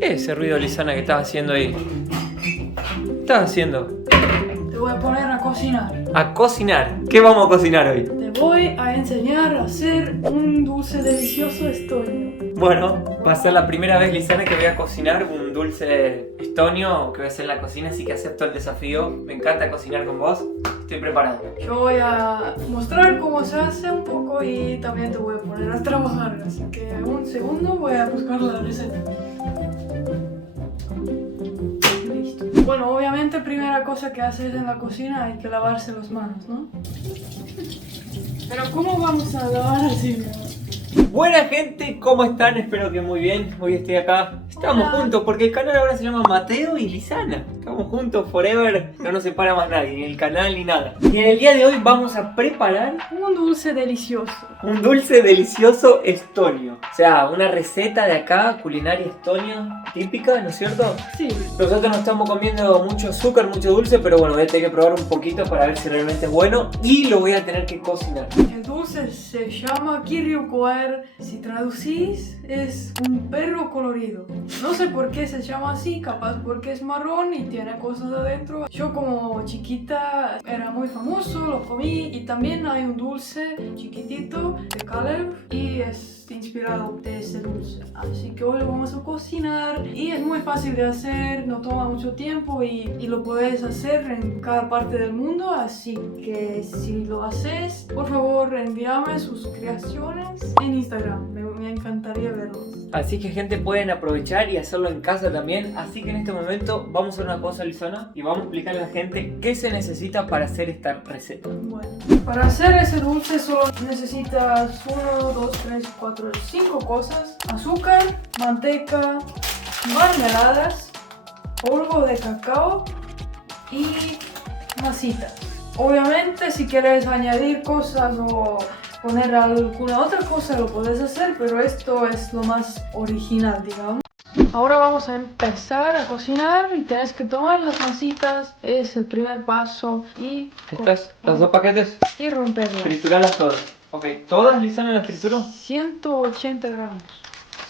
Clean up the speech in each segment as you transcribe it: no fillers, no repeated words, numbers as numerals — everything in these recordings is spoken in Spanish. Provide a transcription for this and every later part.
¿Qué es ese ruido, Lisana, que estás haciendo ahí? ¿Qué estás haciendo? Te voy a poner a cocinar. A cocinar. ¿Qué vamos a cocinar hoy? Te voy a enseñar a hacer un dulce delicioso estonio. Bueno, va a ser la primera vez, Lisana, que voy a cocinar un dulce estonio que voy a hacer en la cocina, así que acepto el desafío. Me encanta cocinar con vos. Estoy preparado. Yo voy a mostrar cómo se hace un poco y también te voy a poner a trabajar. Así que un segundo voy a buscar la receta. Listo. Bueno, obviamente primera cosa que haces en la cocina hay que lavarse las manos, ¿no? Pero ¿cómo vamos a lavar así? Buena gente, ¿cómo están? Espero que muy bien. Hoy estoy acá. Estamos Hola. juntos porque el canal ahora se llama Mateo y Lisana. Estamos juntos forever. No nos separa más nadie, ni el canal ni nada. Y en el día de hoy vamos a preparar Un dulce delicioso. un dulce delicioso estonio. O sea, una receta de acá, culinaria estonia, típica, ¿no es cierto? Sí. Nosotros no estamos comiendo mucho azúcar, mucho dulce, pero bueno, voy a tener que probar un poquito para ver si realmente es bueno. Y lo voy a tener que cocinar. El dulce se llama Kiryukoer. Si traducís, es un perro colorido. No sé por qué se llama así, capaz porque es marrón y tiene cosas adentro. Yo como chiquita era muy famoso, lo comí y también hay un dulce chiquitito de Caleb y es inspirado de ese dulce. Así que hoy lo vamos a cocinar y es muy fácil de hacer, no toma mucho tiempo y lo puedes hacer en cada parte del mundo. Así que si lo haces, por favor envíame sus creaciones en Instagram, me encantaría verlos. Así que gente, pueden aprovechar y hacerlo en casa también. Así que en este momento vamos a hacer una cosa, Lisana, y vamos a explicarle a la gente qué se necesita para hacer esta receta. Bueno, para hacer ese dulce solo necesitas 1, 2, 3, 4, 5 cosas: azúcar, manteca, mermeladas, polvo de cacao y masitas. Obviamente si quieres añadir cosas o poner alguna otra cosa lo puedes hacer, pero esto es lo más original, digamos. Ahora vamos a empezar a cocinar y tienes que tomar las masitas, es el primer paso, y ¿Estas? ¿Los dos paquetes? y romperlas. Triturarlas todas. Ok, ¿todas, Lisana, las trituro? 180 gramos.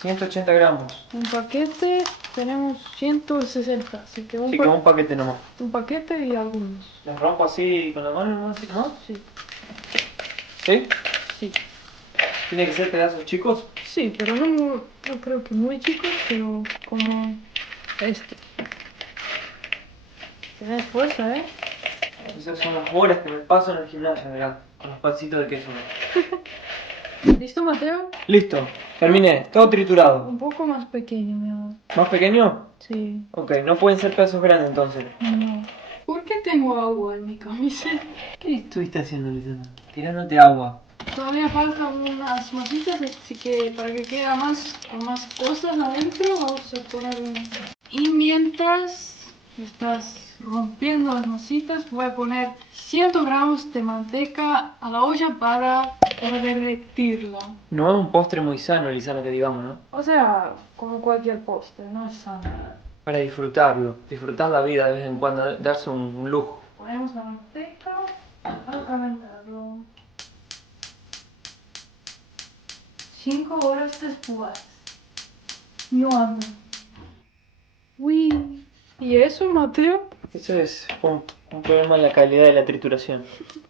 180 gramos. Un paquete tenemos 160, así que Así que un paquete nomás. un paquete y algunos. ¿Las rompo así con la mano nomás? ¿Así nomás? Sí, ¿Sí? sí. ¿Tiene que ser pedazos chicos? Sí, pero no creo que muy chicos, pero como este. Tienes fuerza, ¿eh? Esas son las horas que me paso en el gimnasio, mirá, con los pancitos de queso. ¿Listo, Mateo? Listo, terminé, todo triturado. Un poco más pequeño, mi amor. ¿Más pequeño? Sí. Ok, no pueden ser pedazos grandes entonces. No. ¿Por qué tengo agua en mi camiseta? ¿Qué estuviste haciendo, Lisana? Tirándote agua. Todavía faltan unas masitas, así que para que quede con más cosas adentro, vamos a poner un... Y mientras estás rompiendo las masitas, voy a poner 100 gramos de manteca a la olla para derretirla. No es un postre muy sano, Lisana, que digamos, ¿no? O sea, como cualquier postre, no es sano. Para disfrutarlo, disfrutar la vida de vez en cuando, darse un lujo. Ponemos la manteca a calentarlo. 5 horas después. No anda. Uy. ¿Y eso, Mateo? Eso es un problema en la calidad de la trituración.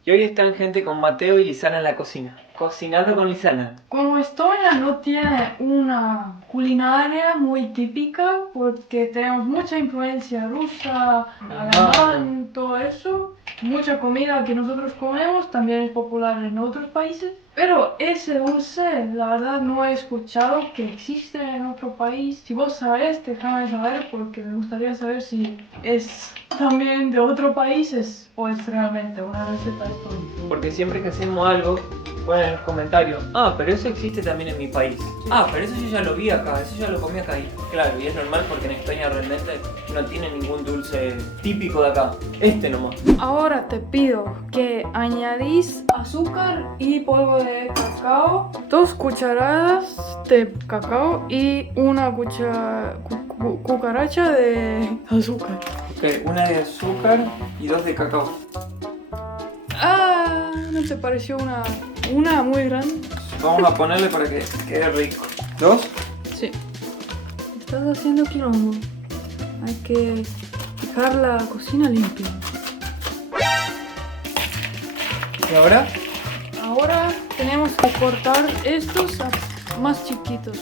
Y hoy están gente con Mateo y Lisana en la cocina. Cocinando con Lisana. Como Estonia no tiene una culinaria muy típica porque tenemos mucha influencia rusa, alemán, todo eso. Mucha comida que nosotros comemos también es popular en otros países. Pero ese dulce, la verdad, no he escuchado que existe en otro país. Si vos sabés, déjame saber porque me gustaría saber si es también de otro país o es realmente una receta de Estonia. Porque siempre que hacemos algo, ponen en los comentarios: ah, pero eso existe también en mi país. Ah, pero eso yo ya lo vi acá, eso ya lo comí acá. Y claro, y es normal porque en Estonia realmente no tiene ningún dulce típico de acá. Este nomás. Ahora te pido que añadís azúcar y polvo de cacao, 2 cucharadas de cacao y una cucaracha de azúcar. Ok, una de azúcar y 2 de cacao. Ah, ¿no te pareció una muy grande? Vamos a ponerle para que quede rico. ¿2? Sí. Estás haciendo quilombo. Hay que dejar la cocina limpia. ¿Y ahora? Ahora tenemos que cortar estos a más chiquitos.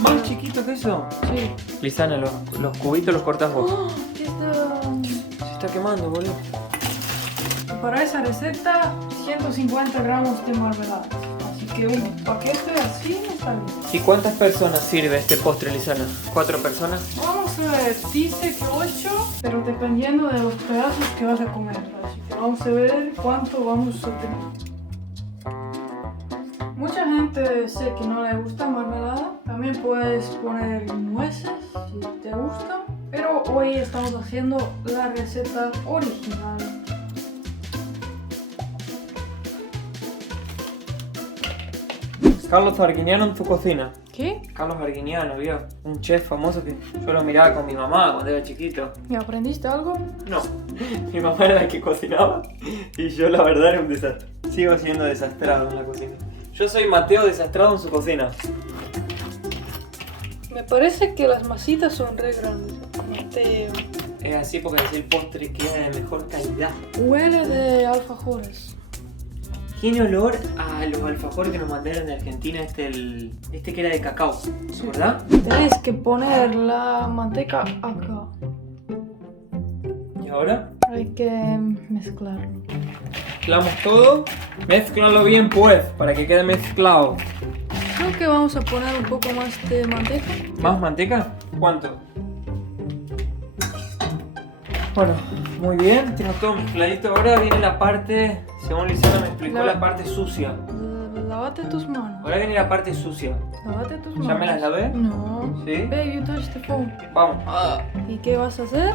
¿Más chiquito que eso? Sí. Lisana, los cubitos los cortas vos. ¡Oh! Se está quemando, boludo. Para esa receta, 150 gramos de marmelada. Así que un paquete así está bien. ¿Y cuántas personas sirve este postre, Lisana? ¿4 personas? Vamos a ver, dice que 8, pero dependiendo de los pedazos que vas a comer. Así que vamos a ver cuánto vamos a tener. Mucha gente sé que no le gusta marmelada. También puedes poner nueces si te gusta. Pero hoy estamos haciendo la receta original. Carlos Arguiniano en tu cocina. ¿Qué? Carlos Arguiniano, ¿vio? Un chef famoso que yo lo miraba con mi mamá cuando era chiquito. ¿Me aprendiste algo? No, mi mamá era la que cocinaba y yo la verdad era un desastre. Sigo siendo desastrado en la cocina. Yo soy Mateo desastrado en su cocina. Me parece que las masitas son re grandes. Mateo. Es así porque es el postre queda de mejor calidad. Huele de alfajores. Tiene olor a los alfajores que nos mandaron de Argentina, este que era de cacao, ¿verdad? Tenéis que poner la manteca acá. ¿Y ahora? Hay que mezclarlo. Mezclamos todo. Mézclalo bien pues, para que quede mezclado. Creo que vamos a poner un poco más de manteca. ¿Más manteca? ¿Cuánto? Bueno, muy bien, tengo todo mezcladito. Ahora viene la parte, según Lisana me explicó, la parte sucia. Lávate tus manos. Ahora viene la parte sucia. Lávate tus manos. ¿Ya me las lavé? No. ¿Sí? Babe, you touched the phone. Vamos. ¿Y qué vas a hacer?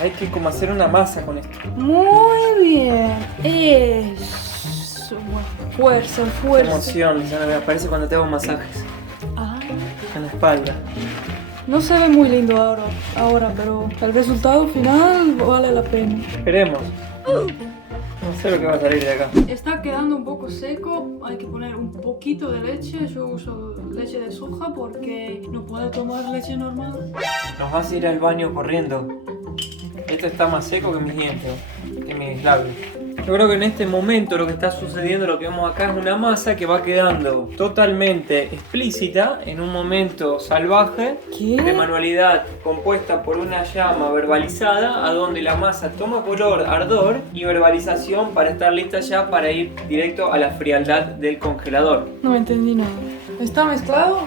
Hay que como hacer una masa con esto. Muy bien. Eso. Fuerza, Qué fuerza. emoción, Lisana, me aparece cuando te hago masajes Ah. en la espalda. No se ve muy lindo ahora, pero el resultado final vale la pena. Esperemos. No sé lo que va a salir de acá. Está quedando un poco seco, hay que poner un poquito de leche. Yo uso leche de soja porque no puedo tomar leche normal. Nos vas a ir al baño corriendo. Esto está más seco que mis dientes, que mis labios. Yo creo que en este momento lo que está sucediendo, lo que vemos acá es una masa que va quedando totalmente explícita en un momento salvaje ¿Qué? de manualidad compuesta por una llama verbalizada a donde la masa toma color, ardor y verbalización para estar lista ya para ir directo a la frialdad del congelador. No entendí nada. ¿Está mezclado?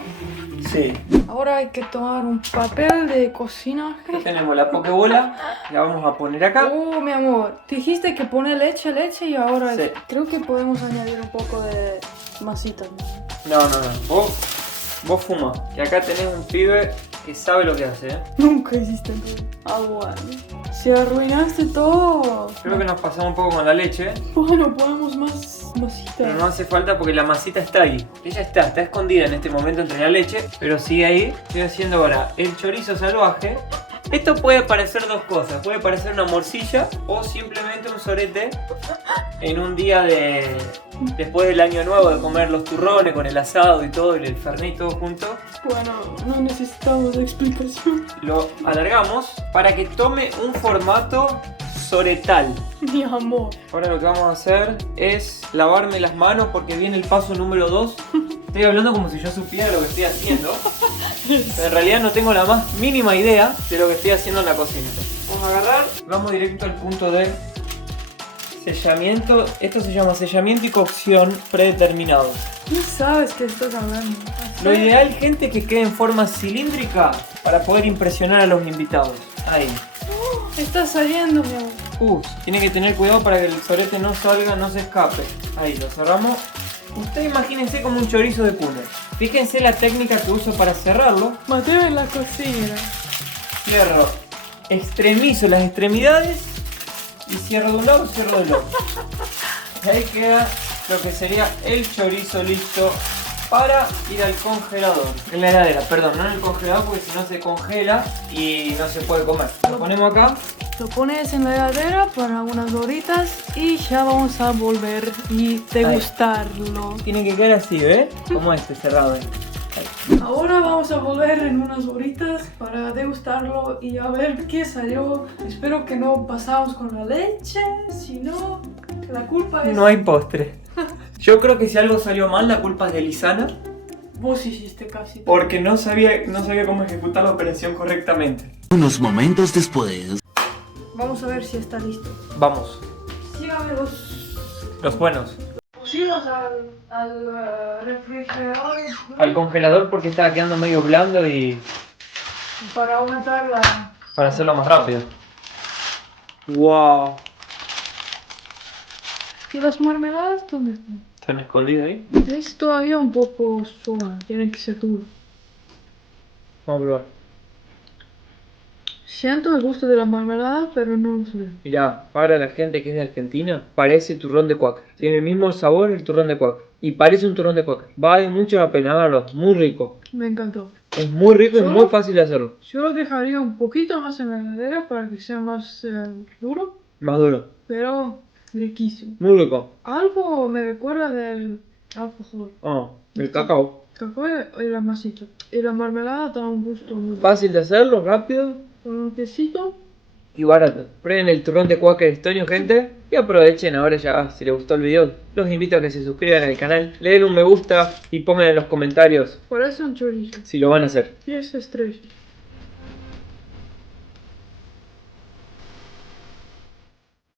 Sí. Ahora hay que tomar un papel de cocina. Tenemos la pokebola, la vamos a poner acá. Oh, mi amor, dijiste que pone leche y ahora Sí. creo que podemos añadir un poco de masita. No. Vos fuma. Que acá tenés un pibe que sabe lo que hace, ¿eh? Nunca hiciste agua. Si arruinaste todo. Creo que nos pasamos un poco con la leche, Bueno, ponemos más masita. pero no hace falta porque la masita está ahí. Ella está escondida en este momento entre la leche, pero sigue ahí. Estoy haciendo ahora el chorizo salvaje. Esto puede parecer dos cosas. Puede parecer una morcilla o simplemente un sorete en un día después del año nuevo, de comer los turrones con el asado y todo, y el fernet y todo junto. Bueno, no necesitamos explicación. Lo alargamos para que tome un formato soretal. Mi amor. Ahora lo que vamos a hacer es lavarme las manos porque viene el paso número 2. Estoy hablando como si yo supiera lo que estoy haciendo, pero en realidad no tengo la más mínima idea de lo que estoy haciendo en la cocina. Vamos a agarrar, vamos directo al punto de sellamiento. Esto se llama sellamiento y cocción predeterminados. No sabes qué estás hablando. Lo ideal, gente, es que quede en forma cilíndrica para poder impresionar a los invitados. Ahí. Está saliendo, mi amor. Tiene que tener cuidado para que el sorete no salga, no se escape. Ahí, lo cerramos. Ustedes imagínense como un chorizo de cuna. Fíjense la técnica que uso para cerrarlo. Mateo en la cocina. Cierro, extremizo las extremidades y cierro de un lado, cierro del otro. Y ahí queda lo que sería el chorizo listo para ir al congelador. En la heladera, perdón, no en el congelador porque si no se congela y no se puede comer. Lo ponemos acá. Lo pones en la heladera para unas horitas y ya vamos a volver y degustarlo. Tiene que quedar así, ¿ves? Como este, cerrado. Ahí. Ahora vamos a volver en unas horitas para degustarlo y a ver qué salió. Espero que no pasamos con la leche, si no, la culpa es... No hay postre. Yo creo que si algo salió mal, la culpa es de Lisana. Vos hiciste casi. Porque no sabía cómo ejecutar la operación correctamente. Unos momentos después. Vamos a ver si está listo. Vamos, Sígame los buenos. pusimos al refrigerador Al congelador porque estaba quedando medio blando y para aumentar la... para hacerlo más rápido. Wow. ¿Y las mermeladas dónde están? ¿Están escondidas ahí? Es todavía un poco suave, tiene que ser duro. Vamos a probar. Siento el gusto de la mermelada, pero no lo sé. Mirá, para la gente que es de Argentina, parece turrón de Quaker. Tiene el mismo sabor el turrón de Quaker. Y parece un turrón de Quaker. Vale mucho la pena verlo, muy rico. Me encantó. Es muy rico y ¿Solo? muy fácil de hacerlo. Yo lo dejaría un poquito más en la heladera para que sea más duro, Más duro. pero riquísimo. Muy rico. Algo me recuerda del alfajor. Oh, el cacao. Cacao y la masita. Y la mermelada da un gusto muy bueno. Fácil de hacerlo, rápido Con un quesito. y barato. Prueben el turrón de Quaker Estonio, gente. Y aprovechen ahora ya, si les gustó el video, los invito a que se suscriban al canal, le den un me gusta y pongan en los comentarios Parece un chorizo. si lo van a hacer. 10 estrellas.